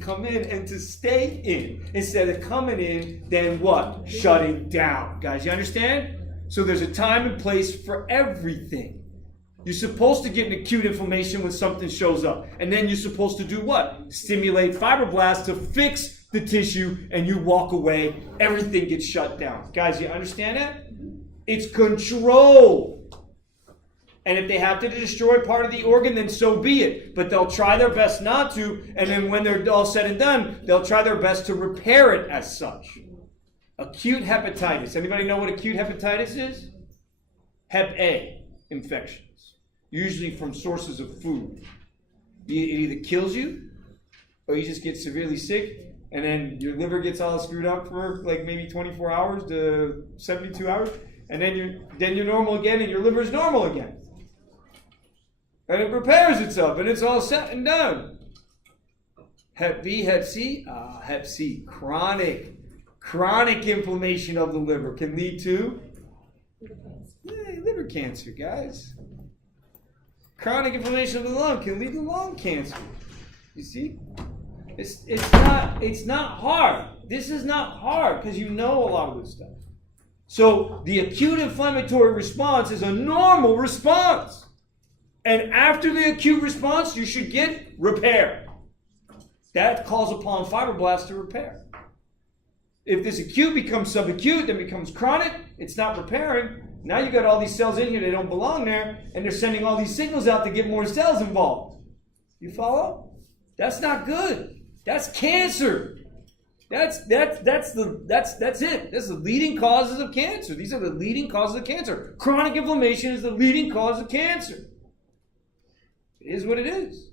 come in and to stay in. Instead of coming in, then what? Shutting down. Guys, you understand? So there's a time and place for everything. You're supposed to get an acute inflammation when something shows up. And then you're supposed to do what? Stimulate fibroblasts to fix the tissue, and you walk away. Everything gets shut down. Guys, you understand that? It's control. And if they have to destroy part of the organ, then so be it. But they'll try their best not to. And then when they're all said and done, they'll try their best to repair it as such. Acute hepatitis. Anybody know what acute hepatitis is? Hep A infections. Usually from sources of food. It either kills you, or you just get severely sick, and then your liver gets all screwed up for like maybe 24 hours to 72 hours, and then you're normal again, and your liver is normal again. And it repairs itself, and it's all set and done. Hep B, Hep C? Hep C. Chronic inflammation of the liver can lead to liver cancer, guys. Chronic inflammation of the lung can lead to lung cancer. You see? It's not hard. This is not hard because you know a lot of this stuff. So the acute inflammatory response is a normal response. And after the acute response, you should get repair. That calls upon fibroblasts to repair. If this acute becomes subacute, then becomes chronic, it's not repairing. Now you got all these cells in here, they don't belong there, and they're sending all these signals out to get more cells involved. You follow? That's not good. That's cancer. That's it. That's the leading causes of cancer. These are the leading causes of cancer. Chronic inflammation is the leading cause of cancer. It is what it is.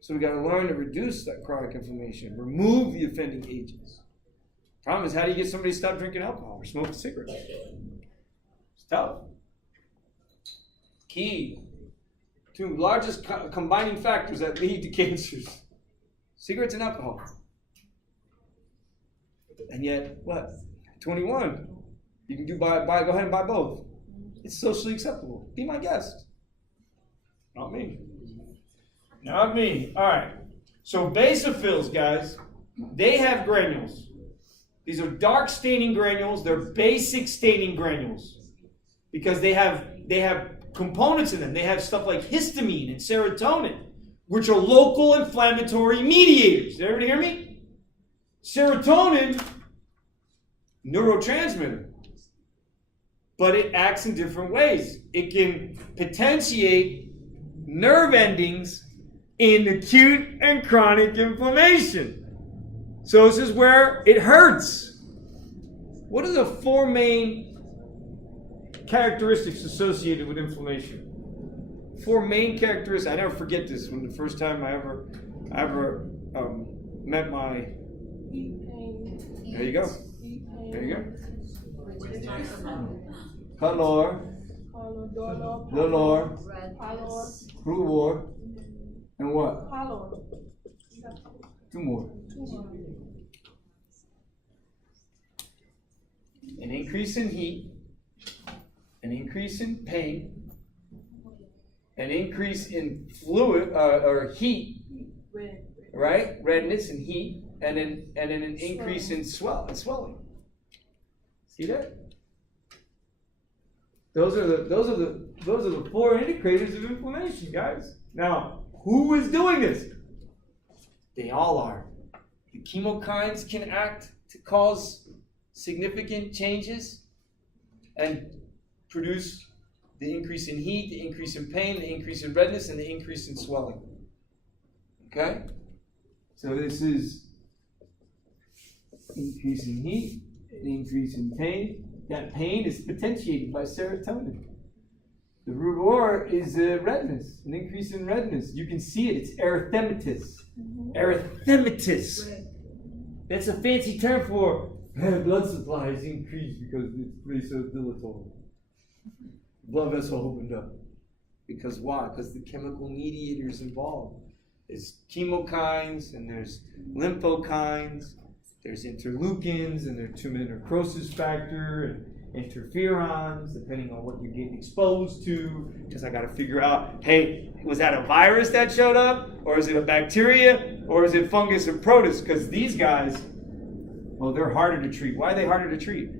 So we got to learn to reduce that chronic inflammation, remove the offending agents. Problem is, how do you get somebody to stop drinking alcohol or smoking cigarettes? It's tough. Key. Two largest combining factors that lead to cancers. Cigarettes and alcohol. And yet, what? 21. You can go ahead and buy both. It's socially acceptable. Be my guest. Not me. Not me. All right. So basophils, guys, they have granules. These are dark staining granules. They're basic staining granules because they have components in them. They have stuff like histamine and serotonin, which are local inflammatory mediators. Did everybody hear me? Serotonin, neurotransmitter, but it acts in different ways. It can potentiate nerve endings in acute and chronic inflammation. So this is where it hurts. What are the four main characteristics associated with inflammation? Four main characteristics. I never forget this. When the first time I ever met my. There you go. There you go. Color. Dolor. Rubor. And what? Two more. An increase in heat, an increase in pain, an increase in fluid or heat, right? Redness and heat, and then an increase in swelling. See that? Those are the four indicators of inflammation, guys. Now, who is doing this? They all are. The chemokines can act to cause significant changes and produce the increase in heat, the increase in pain, the increase in redness, and the increase in swelling. Okay? So this is increase in heat, an increase in pain. That pain is potentiated by serotonin. The rubor is redness, an increase in redness. You can see it. It's erythematous. Erythematous. That's a fancy term for blood supply is increased because it's vasodilatory. Blood vessel opened up. Because why? Because the chemical mediators involved. There's chemokines and there's lymphokines. There's interleukins and there's tumor necrosis factor interferons, depending on what you're getting exposed to, because I got to figure out, hey, was that a virus that showed up, or is it a bacteria, or is it fungus and protists? Because these guys, well, they're harder to treat. Why are they harder to treat?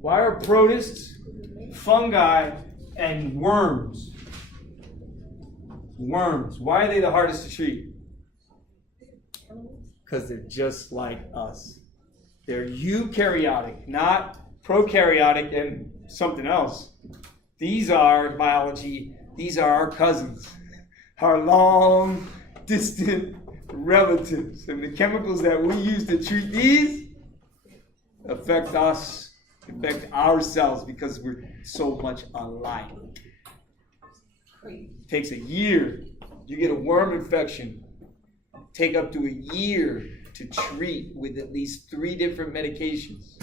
Why are protists, fungi, and worms? Worms. Why are they the hardest to treat? Because they're just like us. They're eukaryotic, not prokaryotic and something else. These are biology. These are our cousins, our long, distant relatives. And the chemicals that we use to treat these affect us, affect ourselves, because we're so much alike. It takes a year. You get a worm infection, take up to a year to treat with at least 3 different medications.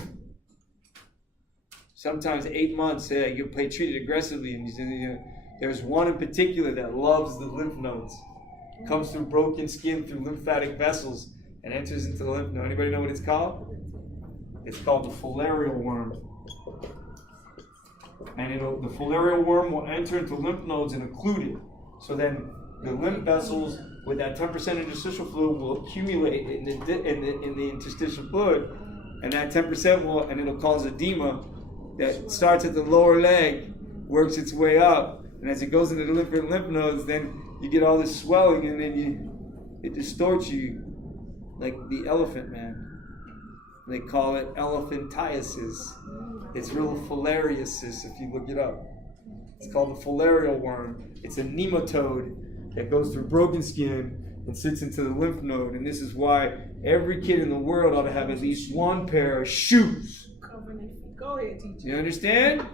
Sometimes 8 months, you play treated aggressively, and there's one in particular that loves the lymph nodes. Comes through broken skin, through lymphatic vessels, and enters into the lymph node. Anybody know what it's called? It's called the filarial worm. And the filarial worm will enter into lymph nodes and occlude it. So then the lymph vessels with that 10% interstitial fluid will accumulate in the interstitial fluid, and that 10% will, and it'll cause edema that starts at the lower leg, works its way up, and as it goes into the lymph nodes, then you get all this swelling, and then it distorts you like the elephant man. They call it elephantiasis. It's real filariasis if you look it up. It's called the filarial worm. It's a nematode that goes through broken skin and sits into the lymph node. And this is why every kid in the world ought to have at least one pair of shoes. Go ahead, teacher. You understand?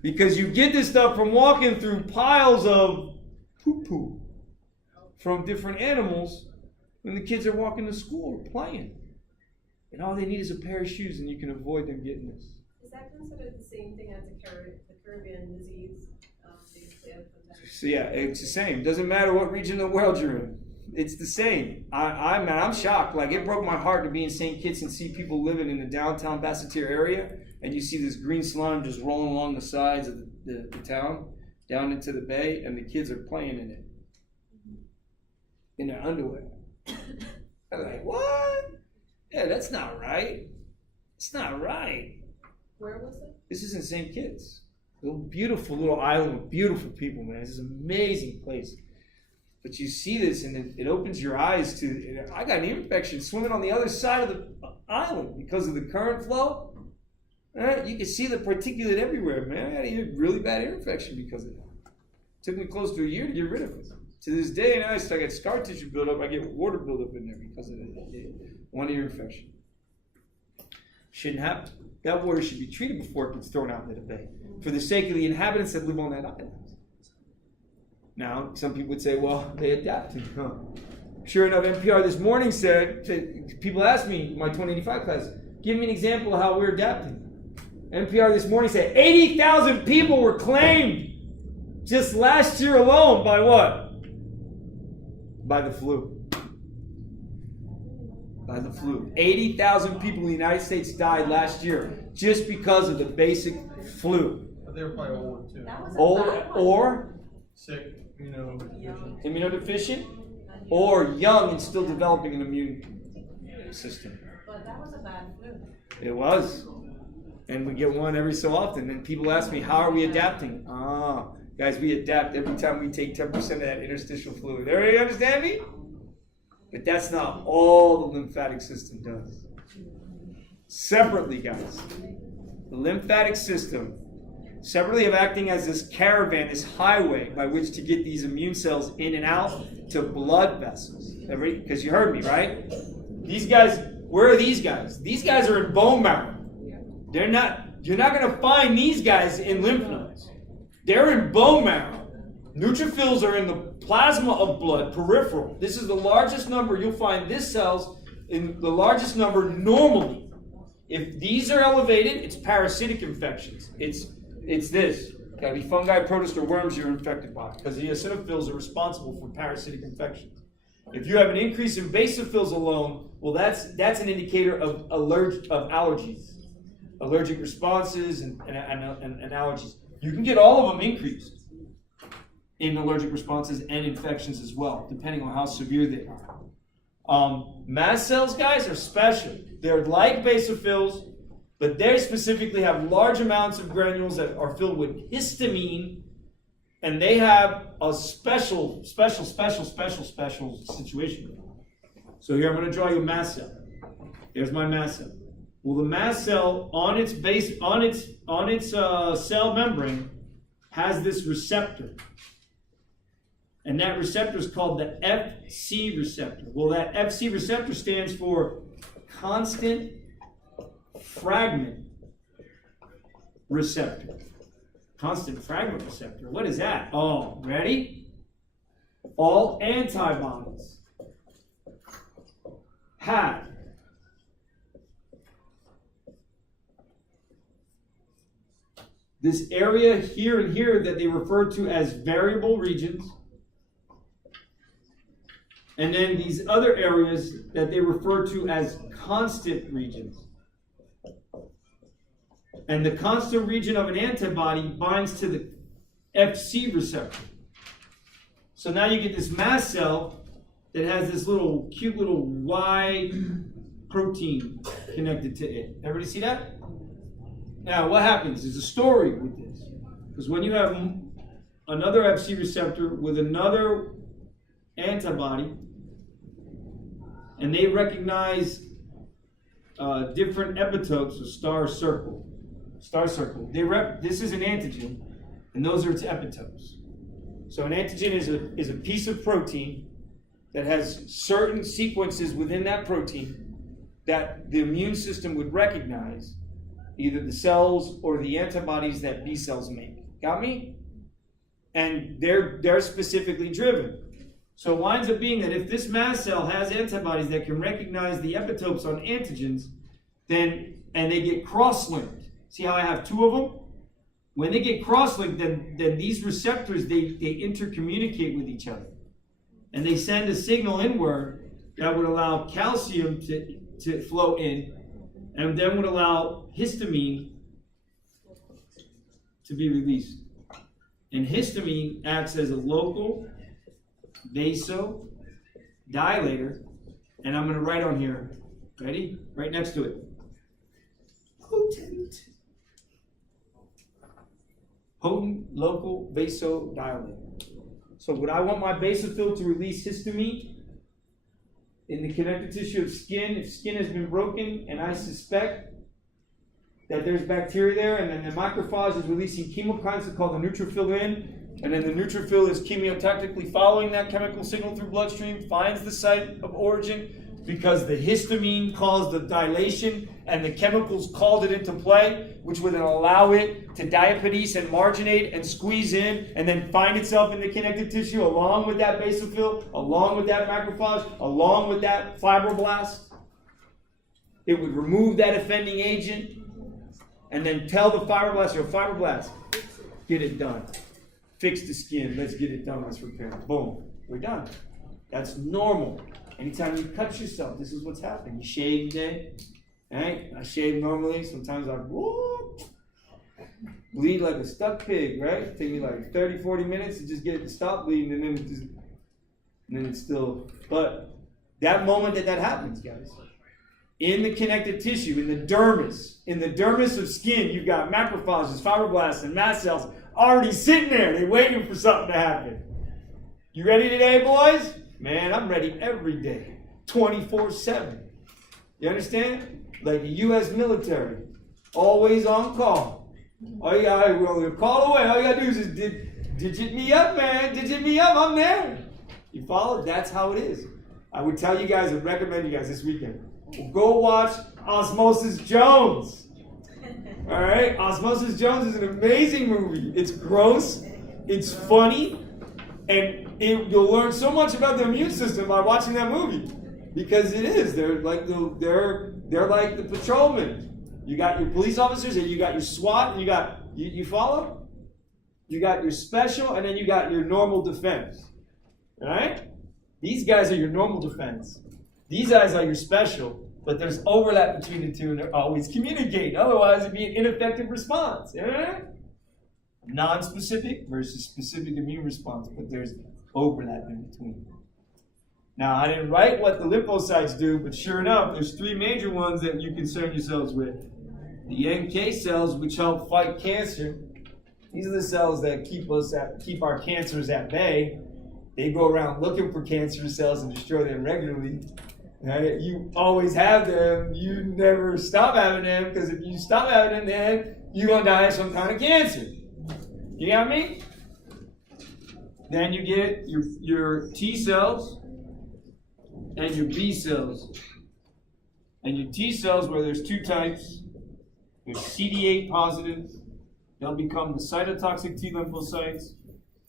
Because you get this stuff from walking through piles of poo-poo from different animals when the kids are walking to school or playing. And all they need is a pair of shoes, and you can avoid them getting this. Is that considered the same thing as the Caribbean disease? So yeah, it's the same. Doesn't matter what region of the world you're in. It's the same. I'm shocked. Like, it broke my heart to be in St. Kitts and see people living in the downtown Basseterre area, and you see this green slime just rolling along the sides of the town, down into the bay, and the kids are playing in it. In their underwear. I'm like, what? Yeah, that's not right. It's not right. Where was it? This is in St. Kitts. A beautiful little island with beautiful people, man. This is an amazing place. But you see this, and it opens your eyes to, I got an ear infection swimming on the other side of the island because of the current flow. You can see the particulate everywhere, man. I got a really bad ear infection because of that. It took me close to a year to get rid of it. To this day, I got scar tissue buildup. I get water buildup in there because of one ear infection. Shouldn't happen. That water should be treated before it gets thrown out into the bay, for the sake of the inhabitants that live on that island. Now, some people would say, well, they adapted. Huh? Sure enough, NPR this morning said, people asked me, my 2085 class, give me an example of how we're adapting. NPR this morning said 80,000 people were claimed just last year alone by what? By the flu. By the flu. 80,000 people in the United States died last year just because of the basic flu. But they were probably old too. Old or sick, immunodeficient, or young and still developing an immune system. But that was a bad flu. It was. And we get one every so often. And people ask me, how are we adapting? Guys, we adapt every time we take 10% of that interstitial fluid. Everybody understand me? But that's not all the lymphatic system does. Separately, guys, the lymphatic system, separately of acting as this caravan, this highway by which to get these immune cells in and out to blood vessels. Because you heard me, right? These guys, where are these guys? These guys are in bone marrow. You're not going to find these guys in lymph nodes. They're in bone marrow. Neutrophils are in the plasma of blood, peripheral. This is the largest number. You'll find this cells in the largest number normally. If these are elevated, it's parasitic infections. It's this. Got to be fungi, protists, or worms you're infected by, because the eosinophils are responsible for parasitic infections. If you have an increase in basophils alone, well, that's an indicator of allergies. allergic responses and allergies. You can get all of them increased in allergic responses and infections as well, depending on how severe they are. Mast cells, guys, are special. They're like basophils, but they specifically have large amounts of granules that are filled with histamine, and they have a special situation. So here I'm going to draw you a mast cell. There's my mast cell. Well, the mast cell on its base, on its cell membrane, has this receptor, and that receptor is called the FC receptor. Well, that FC receptor stands for constant fragment receptor. Constant fragment receptor. What is that? Oh, ready? All antibodies have this area here and here that they refer to as variable regions, and then these other areas that they refer to as constant regions. And the constant region of an antibody binds to the FC receptor. So now you get this mast cell that has this little cute little Y protein connected to it. Everybody see that? Now what happens? There's a story with this. Because when you have another FC receptor with another antibody, and they recognize different epitopes of star circle. This is an antigen, and those are its epitopes. So an antigen is a piece of protein that has certain sequences within that protein that the immune system would recognize, either the cells or the antibodies that B cells make. Got me? And they're specifically driven. So it winds up being that if this mast cell has antibodies that can recognize the epitopes on antigens, and they get cross-linked. See how I have two of them? When they get cross-linked, then these receptors, they intercommunicate with each other. And they send a signal inward that would allow calcium to flow in, and then would allow histamine to be released. And histamine acts as a local vasodilator, and I'm going to write on here, ready? Right next to it. Potent local vasodilator. So when I want my basophil to release histamine in the connective tissue of skin, if skin has been broken and I suspect that there's bacteria there, and then the macrophage is releasing chemokines called the neutrophil in, and then the neutrophil is chemiotactically following that chemical signal through bloodstream, finds the site of origin, because the histamine caused the dilation and the chemicals called it into play, which would then allow it to diapedese and marginate and squeeze in and then find itself in the connective tissue along with that basophil, along with that macrophage, along with that fibroblast. It would remove that offending agent and then tell the fibroblast, get it done. Fix the skin, let's get it done, let's repair it. Boom, we're done. That's normal. Anytime you cut yourself, this is what's happening. You shave today, right? I shave normally. Sometimes I bleed like a stuck pig, right? Take me like 30, 40 minutes to just get it to stop bleeding, and then it's still. But that moment that happens, guys, in the connective tissue, in the dermis of skin, you've got macrophages, fibroblasts, and mast cells already sitting there. They're waiting for something to happen. You ready today, boys? Man, I'm ready every day, 24/7. You understand? Like the U.S. military, always on call. All you gotta call away. All you gotta do is just digit me up, man. Digit me up. I'm there. You follow? That's how it is. I would tell you guys and recommend you guys this weekend. Go watch Osmosis Jones. All right, Osmosis Jones is an amazing movie. It's gross. It's funny. And you'll learn so much about the immune system by watching that movie, because it is. They're like the patrolmen. You got your police officers, and you got your SWAT, and you follow. You got your special, and then you got your normal defense. All right? These guys are your normal defense. These guys are your special, But there's overlap between the two, and they're always communicating. Otherwise, it'd be an ineffective response. Yeah? Non-specific versus specific immune response, but there's overlap in between. Now, I didn't write what the lymphocytes do, but sure enough, there's three major ones that you concern yourselves with. The NK cells, which help fight cancer. These are the cells that keep our cancers at bay. They go around looking for cancerous cells and destroy them regularly. Right? You always have them. You never stop having them, because if you stop having them, then you're going to die of some kind of cancer. You got me? Then you get your T cells and your B cells. And your T cells, where there's two types, there's CD8 positive, they'll become the cytotoxic T lymphocytes.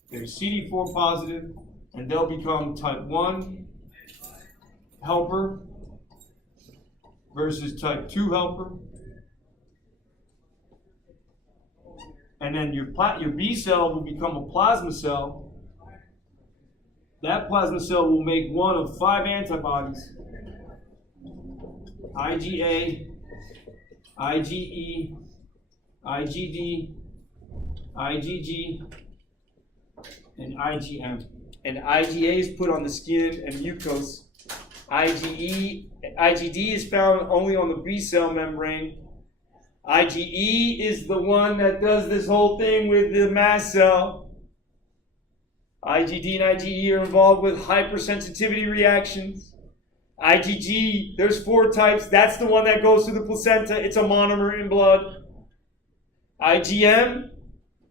There's CD4 positive, and they'll become type 1 helper versus type 2 helper. And then your B cell will become a plasma cell. That plasma cell will make one of 5 antibodies: IgA, IgE, IgD, IgG, and IgM. And IgA is put on the skin and mucose. IgD is found only on the B cell membrane. IgE is the one that does this whole thing with the mast cell. IgD and IgE are involved with hypersensitivity reactions. IgG, there's 4 types. That's the one that goes through the placenta. It's a monomer in blood. IgM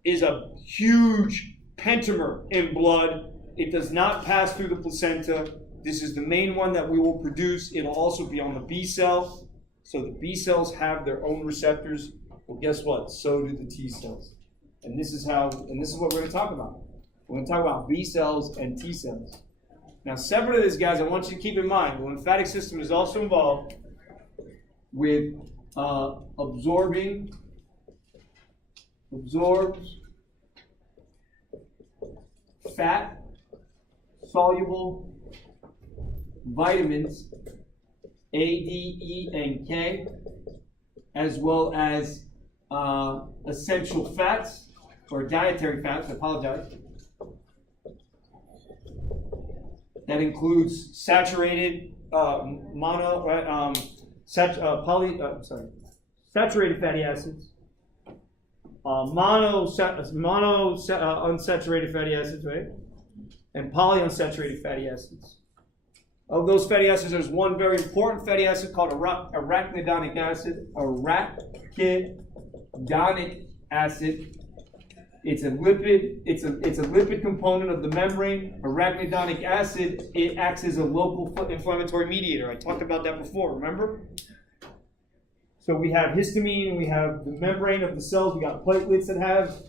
is a huge pentamer in blood. It does not pass through the placenta. This is the main one that we will produce. It'll also be on the B cell. So the B cells have their own receptors. Well, guess what? So do the T cells. And this is what we're going to talk about. We're going to talk about B cells and T cells. Now, separate of this, guys, I want you to keep in mind, the lymphatic system is also involved with absorbs fat, soluble vitamins, A, D, E, and K, as well as essential fats, or dietary fats, I apologize. That includes saturated saturated fatty acids, unsaturated fatty acids, right? And polyunsaturated fatty acids. Of those fatty acids, there's one very important fatty acid called arachidonic acid. Arachidonic acid. It's a lipid. It's a lipid component of the membrane. Arachidonic acid. It acts as a local inflammatory mediator. I talked about that before. Remember? So we have histamine. We have the membrane of the cells. We got platelets that have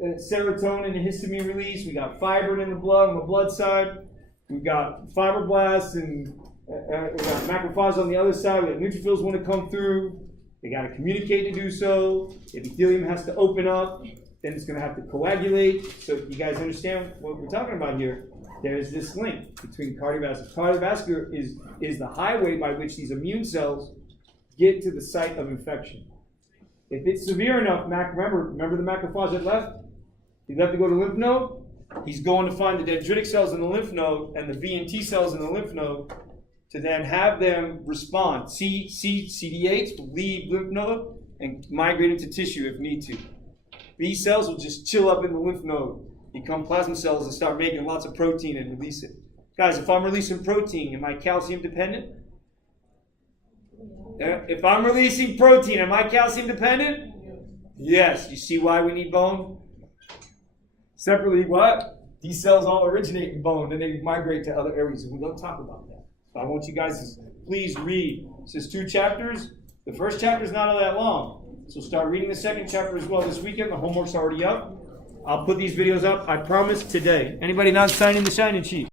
serotonin and histamine release. We got fibrin in the blood on the blood side. We've got fibroblasts and we got macrophages on the other side. We got neutrophils want to come through. They got to communicate to do so. Epithelium has to open up. Then it's going to have to coagulate. So you guys understand what we're talking about here. There's this link between cardiovascular. Cardiovascular is the highway by which these immune cells get to the site of infection. If it's severe enough, remember the macrophage that left? He left to go to lymph node. He's going to find the dendritic cells in the lymph node and the B and T cells in the lymph node to then have them respond. CD8s will leave lymph node and migrate into tissue if need to. B cells will just chill up in the lymph node, become plasma cells, and start making lots of protein and release it. Guys, if I'm releasing protein, am I calcium dependent? If I'm releasing protein, am I calcium dependent? Yes. You see why we need bone? Separately, what? These cells all originate in bone, then they migrate to other areas, and we don't talk about that. So I want you guys to please read. This is 2 chapters. The first chapter is not all that long. So start reading the second chapter as well this weekend. The homework's already up. I'll put these videos up, I promise, today. Anybody not signing the sign-in sheet?